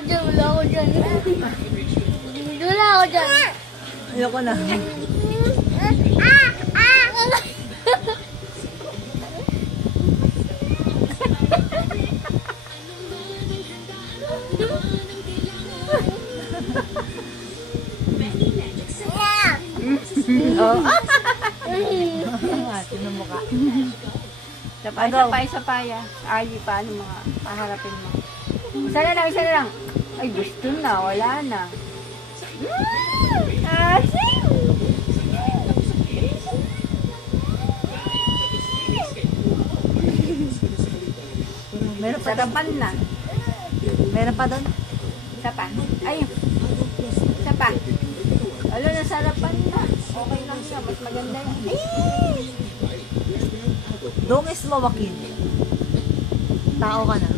Wala ako dyan. Wala ako dyan. Ayoko na. Oh. Sino mukha? Sapay. Ay, paano mga paharapin mo? Isa na lang. Ay, gusto na. Wala na. Asim! Meron pa doon. Sarapan na. Meron pa doon. Isa pa. Ay, isa pa. Alo, nasarapan na. Okay lang siya. Mas maganda yan. Doon is mawakil. Tao ka na.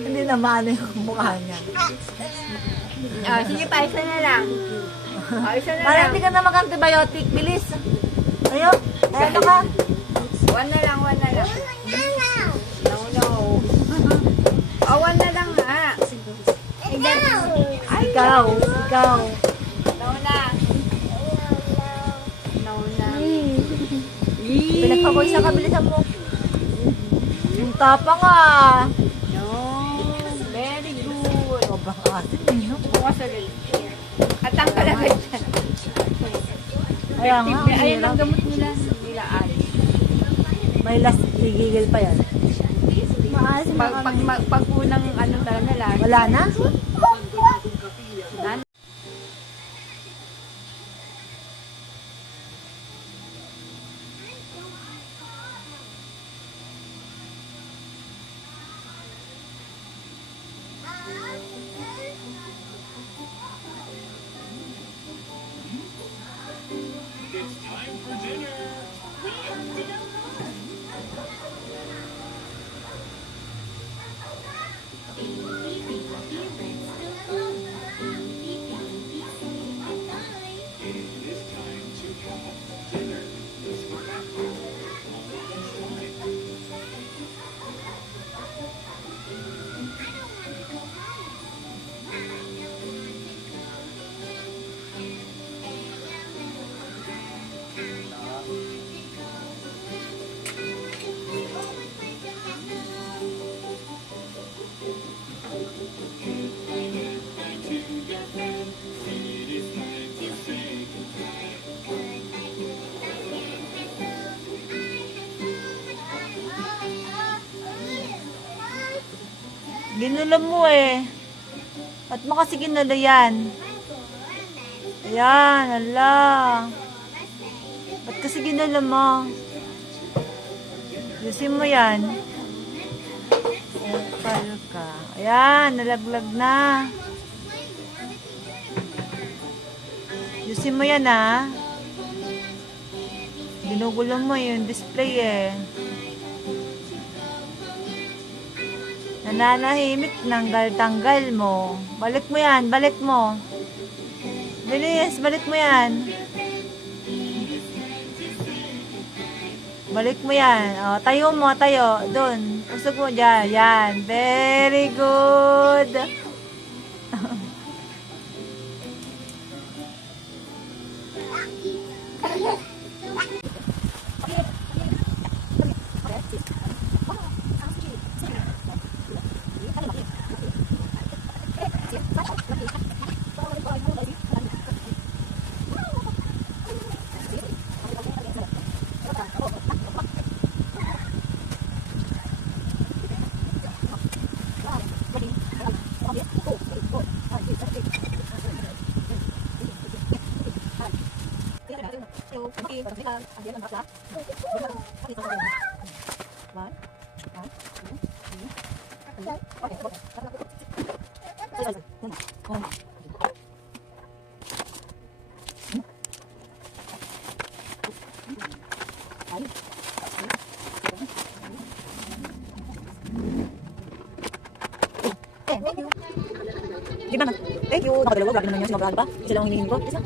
Hindi na maano yung mukha niya. Sige pa, isa na lang. Isa na Para lang. hindi ka na mag-antibiotic. Bilis. Ayo. Ano ka? One na lang. No. One na lang nga. Ikaw. No na. Pinagpapoy sa kabilisan mo. Yung tapang ah. No. Very good. Sobrang asin eh, no? Bukas ulit. At ang kalagay dyan. Kaya nga, ang Ayun hirap. ang gamot nila. Nila alis. May last, gigil pa yan. Maasim Pag unang ano talaga lang. Wala na? Ginulam mo eh. Ba't mo kasi ginula yan? Ayan, ala. Ba't kasi ginula mo? Yusin mo yan. Kapal ka. Ayan, nalaglag na. Yusin mo yan ha. Ginugulo mo yung display eh. Nananahimik, tanggal mo. Balik mo yan, balik mo. Bilis, balik mo yan. Balik mo yan. O, tayo mo, tayo. Doon. Usog mo dyan. Yan. Very good. Di ba? Thank you. Nakadalawa. Grabe naman yan. Sinabrahan pa. Isa lang ang hinihingi ko. Isa.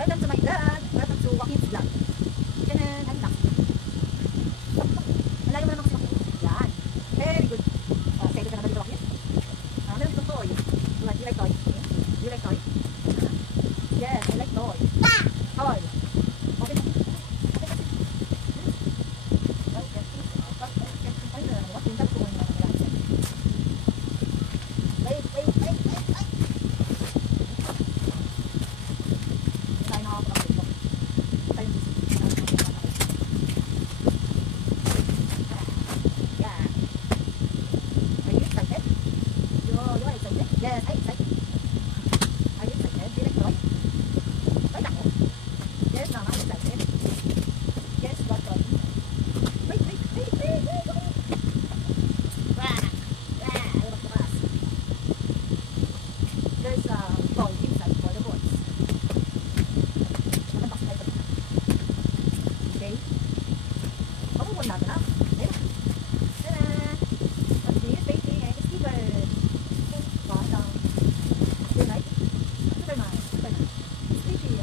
Welcome to my vlog. Welcome to Joaquin's vlog. Ganun, ang laki. Malayo mo naman kasi ako. Yan. Very good. Say ka na ba dito, Joaquin? Meron itong toy. You like toy? You like toy? Yes, I like toy. Toy. Okay. Yes, I excited. Are you excited? Do you like toy? Toy ako. Yes, mama, I'm excited. Yes, what toy? Wait. Rah! Ayaw magtumas. There's a toy inside for the boys. Matambak tayo pa dito. Okay? Pakukuha natin na. Ayun. Tada! What's this, baby? And it's Steven. Good night. Superman. Sleepy.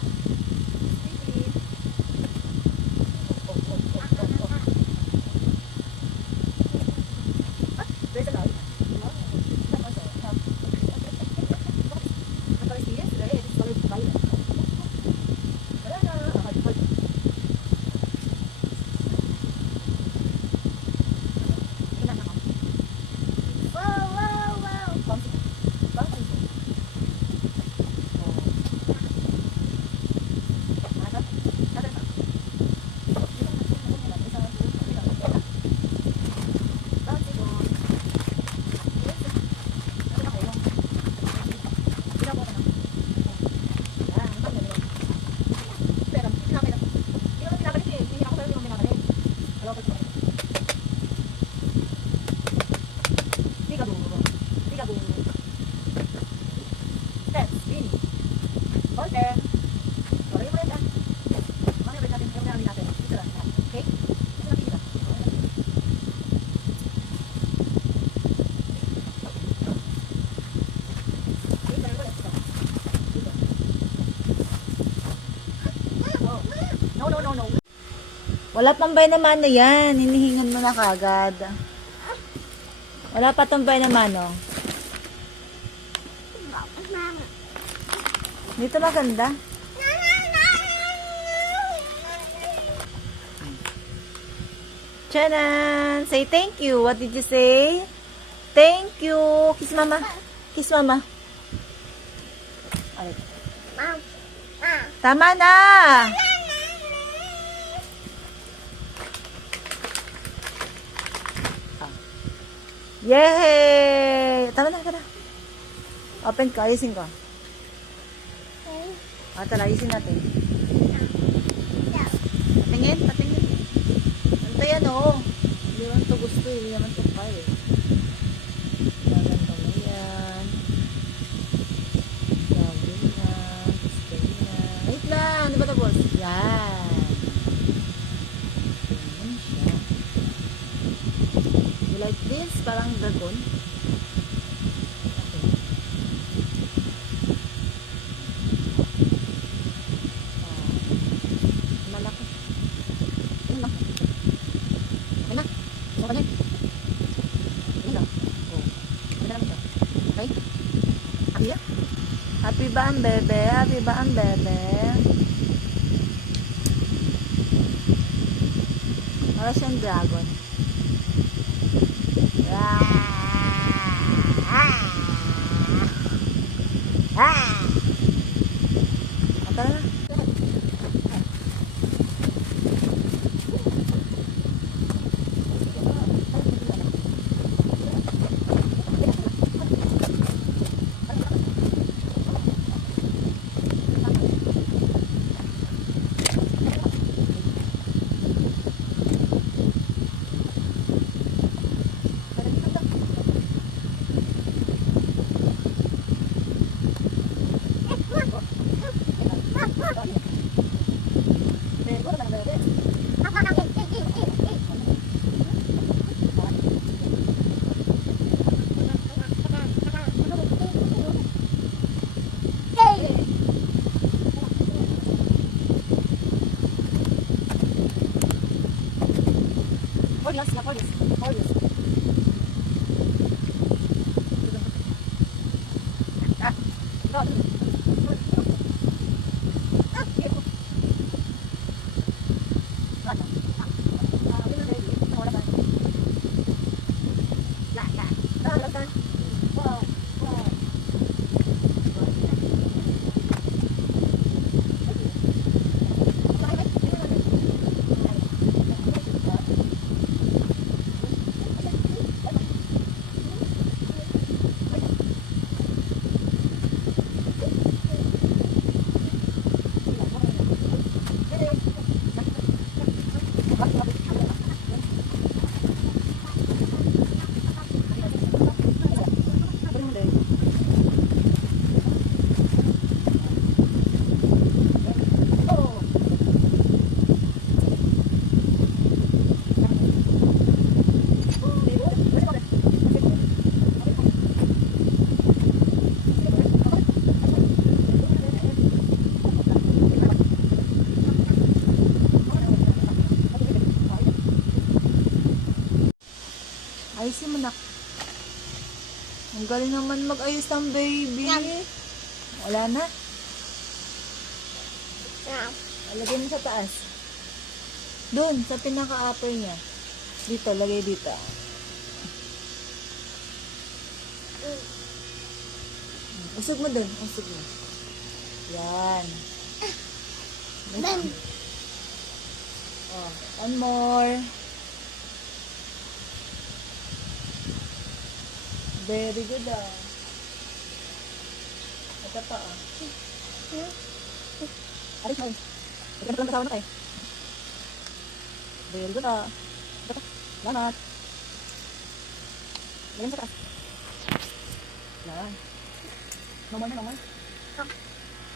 There's a light. Ang color serious today, it's colored violet. Wala na. No. Wala pang bay na mano yan. Hinihingan mo na kagad. Wala pa tong bay na mano. Dito maganda. Chanan! Say thank you. What did you say? Thank you. Kiss mama. Kiss mama. Ay. Tama na! Yay! Tara na. Open ka. Ayusin ko. Tara, ayusin natin. Patingin. Ano yan, oh? Hindi naman ito gusto, hindi naman ito kaya. Ganito na yan. Gawin na. Gusto na. Wait lang. Ano ba ito, boss? Yan. Yan siya. You like this? Parang dragon. Okay. Malaki. Yun lang. Okay na. So, kanya. Yun lang. Oh. Ano na naman ito? Okay? Happy ya? Happy ba ang bebe? Happy ba ang bebe? Para siyang dragon. Tara na. years. Yeah, 4 years. 4 years. Ah, ikaw, ano? Ah, sige. Ano? Ano na, baby? Wala ba? La. Latan. Wow. Ayusin mo na. Ang galing naman mag-ayos ng baby. Wala na. Lagay mo sa taas. Doon, sa pinaka-upper niya. Dito, lagay dito. Usog mo doon. Usog mo. Yan. Oh, one more. Very good ah. Ito pa ah. Aris mo eh. Ito na lang kasawa na tayo. Very good ah. Ito. Salamat. Lagyan mo sa taas. Yan. Normal.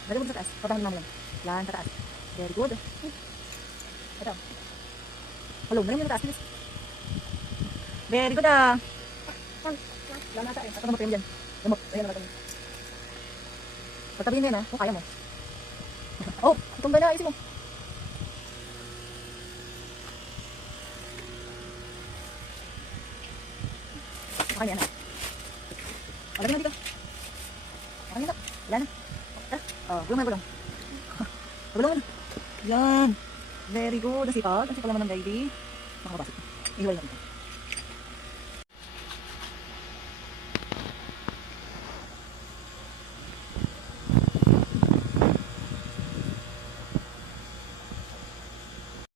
Lagyan mo sa taas. Papahan mo lang. Yan, sa taas. Very good. Ito. Hello, lagyan mo sa taas. Please. Very good ah. Wala na tayo. Ako na mag-frame dyan. Lamot. Ayan na natin. Pagtabihin mo yan ha, kung kaya mo. Oh, itong gana, isin mo. Kaya na yan ha. O, lagyan na dito. Okay na. Wala na. Tara. O, gulong. Gulong. Yan. Very good. Ang sipag naman ng baby. Makakabasok. Ihiwalay natin.